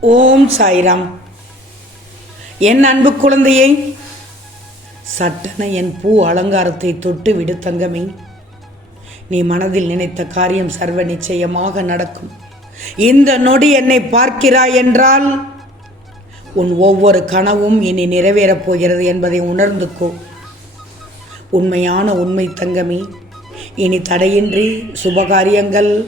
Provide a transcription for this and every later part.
ஓம் சாய்ராம். என் அன்பு குழந்தையை சட்டென என் பூ அலங்காரத்தை தொட்டு விடு தங்கமே. நீ மனதில் நினைத்த காரியம் சர்வ நிச்சயமாக நடக்கும். இந்த நொடி என்னை பார்க்கிறாய் என்றால் உன் ஒவ்வொரு கனவும் இனி நிறைவேறப் போகிறது என்பதை உணர்ந்துக்கோ. உண்மையான உண்மை தங்கமே இனி தடையின்றி சுபகாரியங்கள்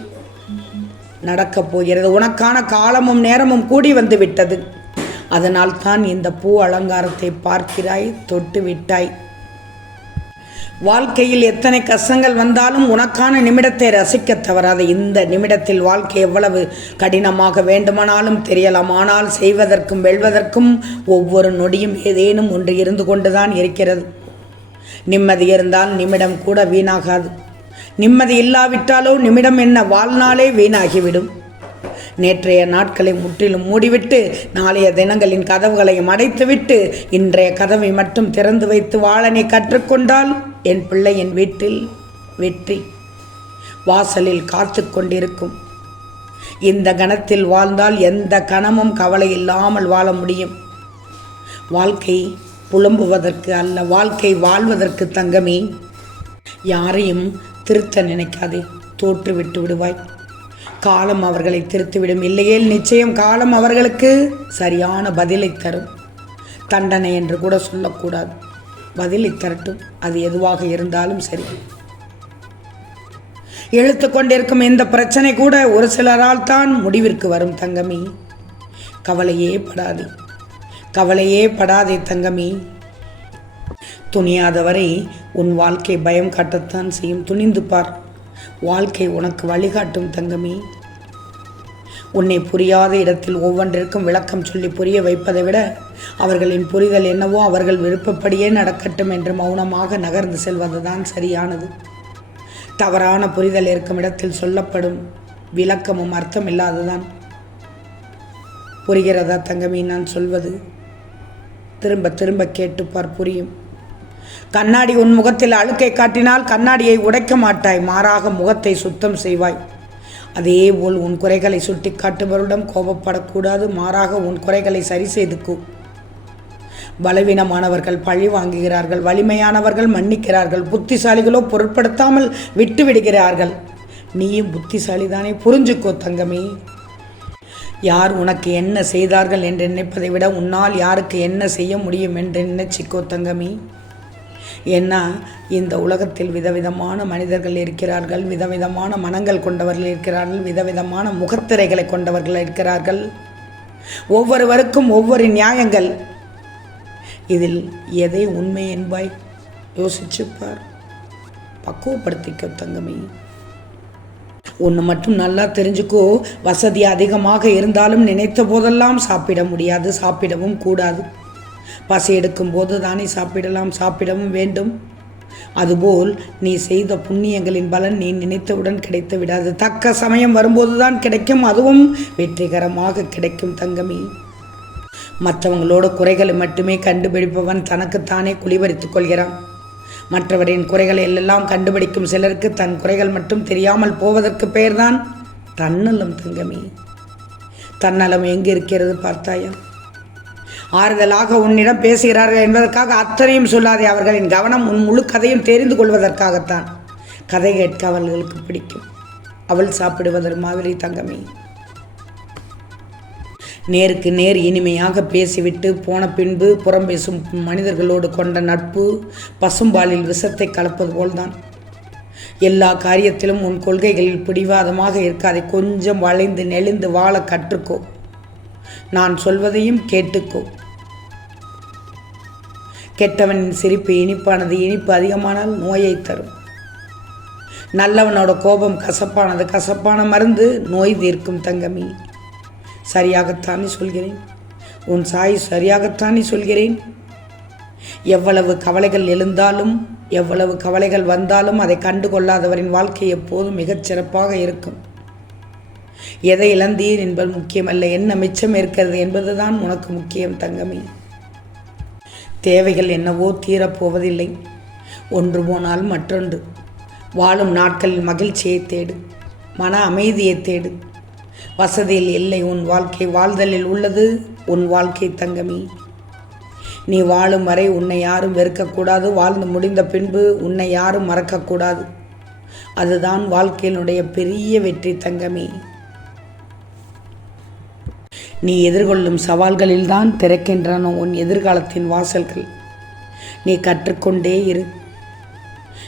நடக்கப் போகிறது. உனக்கான காலமும் நேரமும் கூடி வந்து விட்டது அதனால் தான் இந்த பூ அலங்காரத்தை பார்க்கிறாய் தொட்டு விட்டாய். வாழ்க்கையில் எத்தனை கஷ்டங்கள் வந்தாலும் உனக்கான நிமிடத்தை ரசிக்க தவறாத. இந்த நிமிடத்தில் வாழ்க்கை எவ்வளவு கடினமாக வேண்டுமானாலும் தெரியலாம். ஆனால் செய்வதற்கும் வெல்வதற்கும் ஒவ்வொரு நொடியும் ஏதேனும் ஒன்று இருந்து கொண்டுதான் இருக்கிறது. நிம்மதி இருந்தால் நிமிடம் கூட வீணாகாது. நிம்மதி இல்லாவிட்டாலோ நிமிடம் என்ன வாழ்நாளே வீணாகிவிடும். நேற்றைய நாட்களை முற்றிலும் மூடிவிட்டு நாளைய தினங்களின் கதவுகளையும் அடைத்துவிட்டு இன்றைய கதவை மட்டும் திறந்து வைத்து வாழனை கற்றுக்கொண்டால் என் பிள்ளையின் வீட்டில் வெற்றி வாசலில் காத்து கொண்டிருக்கும். இந்த கணத்தில் வாழ்ந்தால் எந்த கணமும் கவலை இல்லாமல் வாழ முடியும். வாழ்க்கை புலம்புவதற்கு அல்ல வாழ்க்கை வாழ்வதற்கு தங்கமே. யாரையும் திருத்த நினைக்காதே தோற்று விட்டு விடுவாய். காலம் அவர்களை திருத்திவிடும். இல்லையேல் நிச்சயம் காலம் அவர்களுக்கு சரியான பதிலை தரும். தண்டனை என்று கூட சொல்லக்கூடாது. பதிலை தரட்டும். அது எதுவாக இருந்தாலும் சரி. இழுத்து கொண்டிருக்கும் இந்த பிரச்சனை கூட ஒரு சிலரால் தான் முடிவிற்கு வரும் தங்கமி. கவலையே படாதே. கவலையே படாதே தங்கமி. துணியாதவரை உன் வாழ்க்கை பயம் காட்டத்தான் செய்யும். துணிந்து பார். வாழ்க்கை உனக்கு வழிகாட்டும் தங்கமி. உன்னை புரியாத இடத்தில் ஒவ்வொன்றிற்கும் விளக்கம் சொல்லி புரிய வைப்பதை விட அவர்களின் புரிதல் என்னவோ அவர்கள் விருப்பப்படியே நடக்கட்டும் என்று மௌனமாக நகர்ந்து செல்வதுதான் சரியானது. தவறான புரிதல் இருக்கும் இடத்தில் சொல்லப்படும் விளக்கமும் அர்த்தம் இல்லாததான் புரிகிறதா தங்கமி நான் சொல்வது? திரும்ப திரும்ப கேட்டுப்பார் புரியும். கண்ணாடி உன் முகத்தில் அழுக்கை காட்டினால் கண்ணாடியை உடைக்க மாட்டாய் மாறாக முகத்தை சுத்தம் செய்வாய். அதே போல் உன் குறைகளை சுட்டி காட்டுபவரிடம் கோபப்படக்கூடாது மாறாக உன் குறைகளை சரி செய்துக்கோ பலவீனமானவர்கள் பழி வாங்குகிறார்கள் வலிமையானவர்கள் மன்னிக்கிறார்கள் புத்திசாலிகளோ பொருட்படுத்தாமல் விட்டு விடுகிறார்கள். நீயும் புத்திசாலிதானே புரிஞ்சுக்கோ தங்கமே. யார் உனக்கு என்ன செய்தார்கள் என்று நினைப்பதை விட உன்னால் யாருக்கு என்ன செய்ய முடியும் என்று நினைச்சிக்கோ தங்கமி. ஏன்னா இந்த உலகத்தில் விதவிதமான மனிதர்கள் இருக்கிறார்கள் விதவிதமான மனங்கள் கொண்டவர்கள் இருக்கிறார்கள் விதவிதமான முகத்திரைகளை கொண்டவர்கள் இருக்கிறார்கள். ஒவ்வொருவருக்கும் ஒவ்வொரு நியாயங்கள். இதில் எதை உண்மை என்பாய்? யோசிச்சுப்பார். பக்குவப்படுத்திக்க தங்கமே. ஒன்று மட்டும் நல்லா தெரிஞ்சுக்கோ வசதி அதிகமாக இருந்தாலும் நினைத்த போதெல்லாம் சாப்பிட முடியாது சாப்பிடவும் கூடாது. பசி எடுக்கும்போது தானே சாப்பிடலாம் சாப்பிடவும் வேண்டும். அதுபோல் நீ செய்த புண்ணியங்களின் பலன் நீ நினைத்தவுடன் கிடைத்து விடாது. தக்க சமயம் வரும்போதுதான் கிடைக்கும் அதுவும் வெற்றிகரமாக கிடைக்கும் தங்கமி. மற்றவங்களோட குறைகளை மட்டுமே கண்டுபிடிப்பவன் தனக்குத்தானே குளிபறித்துக் கொள்கிறான். மற்றவரின் குறைகளை எல்லாம் கண்டுபிடிக்கும் சிலருக்கு தன் குறைகள் மட்டும் தெரியாமல் போவதற்கு பெயர்தான் தன்னலம் தங்கமி. தன்னலம் எங்கே இருக்கிறது பார்த்தாயா? ஆறுதலாக உன்னிடம் பேசுகிறார்கள் என்பதற்காக அத்தனையும் சொல்லாதே அவர்களின் கவனம் உன் முழு கதையும் தெரிந்து கொள்வதற்காகத்தான். கதை கேட்க அவர்களுக்கு பிடிக்கும். அவள் சாப்பிடுவதற்கு மாதிரி தங்கமே. நேருக்கு நேர் இனிமையாக பேசிவிட்டு போன பின்பு புறம் பேசும் மனிதர்களோடு கொண்ட நட்பு பசும்பாலில் விஷத்தை கலப்பது போல்தான். எல்லா காரியத்திலும் உன் கொள்கைகளில் பிடிவாதமாக இருக்காதே கொஞ்சம் வளைந்து நெளிந்து வாழ கற்றுக்கோ. நான் சொல்வதையும் கேட்டுக்கோ. கெட்டவனின் சிரிப்பு இனிப்பானது இனிப்பு அதிகமானால் நோயை தரும். நல்லவனோட கோபம் கசப்பானது கசப்பான மருந்து நோய் தீர்க்கும் தங்கமி. சரியாகத்தானே சொல்கிறேன். உன் சாய் சரியாகத்தானே சொல்கிறேன். எவ்வளவு கவலைகள் எழுந்தாலும் எவ்வளவு கவலைகள் வந்தாலும் அதை கண்டு கொள்ளாதவரின் வாழ்க்கை எப்போதும் மிகச் சிறப்பாக இருக்கும். எதை இழந்தீர் என்பது முக்கியமல்ல. என்ன மிச்சம் இருக்கிறது என்பதுதான் உனக்கு முக்கியம் தங்கமே. தேவைகள் என்னவோ தீரப்போவதில்லை ஒன்று போனால் மற்றொன்று. வாழும் நாட்களில் மகிழ்ச்சியை தேடு. மன அமைதியை தேடு. வசதியில் இல்லை உன் வாழ்க்கை வாழ்தலில் உள்ளது உன் வாழ்க்கை தங்கமி. நீ வாழும் வரை உன்னை யாரும் வெறுக்கக்கூடாது. வாழ்ந்து முடிந்த பின்பு உன்னை யாரும் மறக்கக்கூடாது. அதுதான் வாழ்க்கையினுடைய பெரிய வெற்றி தங்கமே. நீ எதிர்கொள்ளும் சவால்களில்தான் திறக்கின்றன உன் எதிர்காலத்தின் வாசல்கள். நீ கற்றுக்கொண்டே இரு.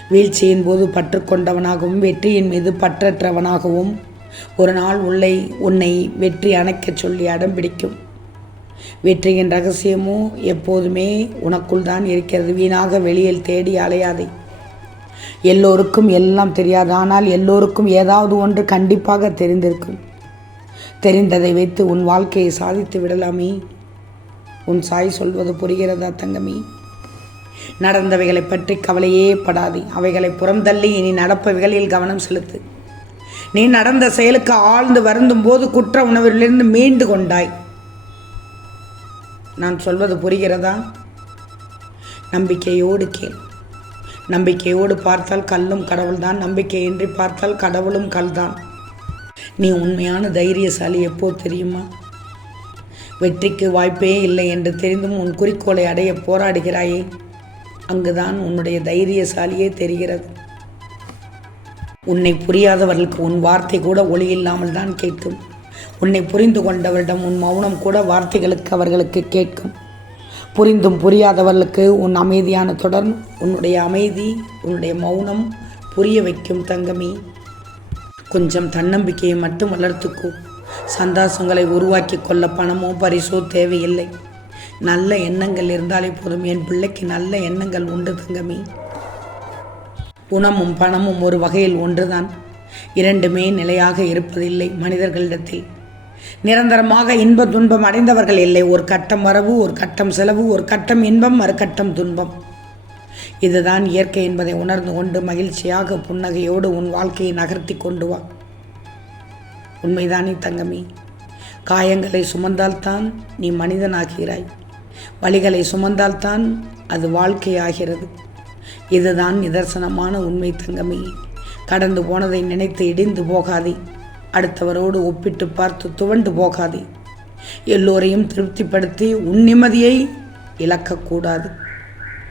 வீழ்ச்சியின் போது பற்றுக்கொண்டவனாகவும் வெற்றியின் மீது பற்றற்றவனாகவும் ஒரு நாள் உள்ளே உன்னை வெற்றி அணைக்கச் சொல்லி அடம் பிடிக்கும். வெற்றியின் ரகசியமோ எப்போதுமே உனக்குள் தான் இருக்கிறது. வீணாக வெளியில் தேடி அலையாதே. எல்லோருக்கும் எல்லாம் தெரியாது. ஆனால் எல்லோருக்கும் ஏதாவது ஒன்று கண்டிப்பாக தெரிந்திருக்கும். தெரிந்ததை வைத்து உன் வாழ்க்கையை சாதித்து விடலாமே. உன் சாய் சொல்வது புரிகிறதா தங்கமி? நடந்தவைகளை பற்றி கவலையே படாதே. அவைகளை புறந்தள்ளி இனி நடப்பவைகளில் கவனம் செலுத்து. நீ நடந்த செயலுக்கு ஆழ்ந்து வருந்தும் போது குற்ற உணவிலிருந்து மீண்டு கொண்டாய். நான் சொல்வது புரிகிறதா? நம்பிக்கையோடு கேள். நம்பிக்கையோடு பார்த்தால் கல்லும் கடவுள்தான். நம்பிக்கையின்றி பார்த்தால் கடவுளும் கல்தான். நீ உண்மையான தைரியசாலி எப்போ தெரியுமா? வெற்றிக்கு வாய்ப்பே இல்லை என்று தெரிந்தும் உன் குறிக்கோளை அடைய போராடுகிறாயே. அங்குதான் உன்னுடைய தைரியசாலியே தெரிகிறது. உன்னை புரியாதவர்களுக்கு உன் வார்த்தை கூட ஒளி இல்லாமல் தான் கேட்கும். உன்னை புரிந்து கொண்டவரிடம் உன் மௌனம் கூட வார்த்தைகளுக்கு அவர்களுக்கு கேட்கும். புரிந்தும் புரியாதவர்களுக்கு உன் அமைதியான தொடர் உன்னுடைய அமைதி உன்னுடைய மௌனம் புரிய வைக்கும் தங்கமி. கொஞ்சம் தன்னம்பிக்கையை மட்டும் வளர்த்துக்கோ. சந்தாசங்களை உருவாக்கி கொள்ள பணமோ பரிசோ தேவையில்லை. நல்ல எண்ணங்கள் இருந்தாலே போதும். என் பிள்ளைக்கு நல்ல எண்ணங்கள் உண்டு தங்கமே. குணமும் பணமும் ஒரு வகையில் ஒன்றுதான். இரண்டுமே நிலையாக இருப்பதில்லை மனிதர்களிடத்தில். நிரந்தரமாக இன்ப துன்பம் அடைந்தவர்கள் இல்லை. ஒரு கட்டம் வரவு ஒரு கட்டம் செலவு ஒரு கட்டம் இன்பம் மறு கட்டம் துன்பம். இதுதான் இயற்கை என்பதை உணர்ந்து கொண்டு மகிழ்ச்சியாக புன்னகையோடு உன் வாழ்க்கையை நகர்த்தி கொண்டு வா. உண்மைதானே தங்கமி? காயங்களை சுமந்தால்தான் நீ மனிதனாகிறாய். வழிகளை சுமந்தால்தான் அது வாழ்க்கையாகிறது. இதுதான் நிதர்சனமான உண்மை தங்கமி. கடந்து போனதை நினைத்து இடிந்து போகாதே. அடுத்தவரோடு ஒப்பிட்டு பார்த்து துவண்டு போகாதே. எல்லோரையும் திருப்திப்படுத்தி உன் நிம்மதியை இழக்கக்கூடாது.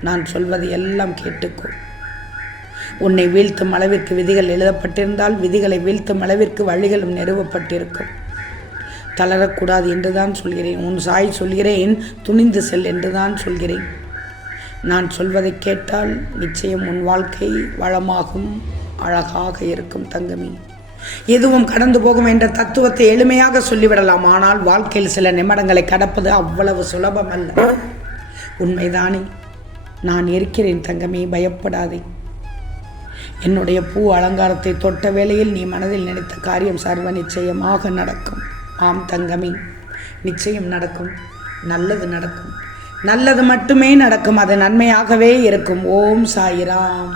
நான் சொல்வதை எல்லாம் கேட்டுக்கோ உன்னை வீழ்த்தும் அளவிற்கு விதிகள் எழுதப்பட்டிருந்தால் விதிகளை வீழ்த்தும் அளவிற்கு வழிகளும் நிறுவப்பட்டிருக்கும். தளரக்கூடாது என்றுதான் சொல்கிறேன். உன் சாய் சொல்கிறேன் துணிந்து செல் என்று தான் சொல்கிறேன். நான் சொல்வதை கேட்டால் நிச்சயம் உன் வாழ்க்கை வளமாகும் அழகாக இருக்கும் தங்கமி. எதுவும் கடந்து போகும் என்ற தத்துவத்தை எளிமையாக சொல்லிவிடலாம். ஆனால் வாழ்க்கையில் சில நிமிடங்களை கடப்பது அவ்வளவு சுலபம் அல்ல உண்மைதானே? நான் இருக்கிறேன் தங்கமே பயப்படாதே. என்னுடைய பூ அலங்காரத்தை தொட்ட வேளையில் நீ மனதில் நினைத்த காரியம் சர்வ நிச்சயமாக நடக்கும். ஆம் தங்கமே நிச்சயம் நடக்கும். நல்லது நடக்கும். நல்லது மட்டுமே நடக்கும். அது நன்மையாகவே இருக்கும். ஓம் சாயிராம்.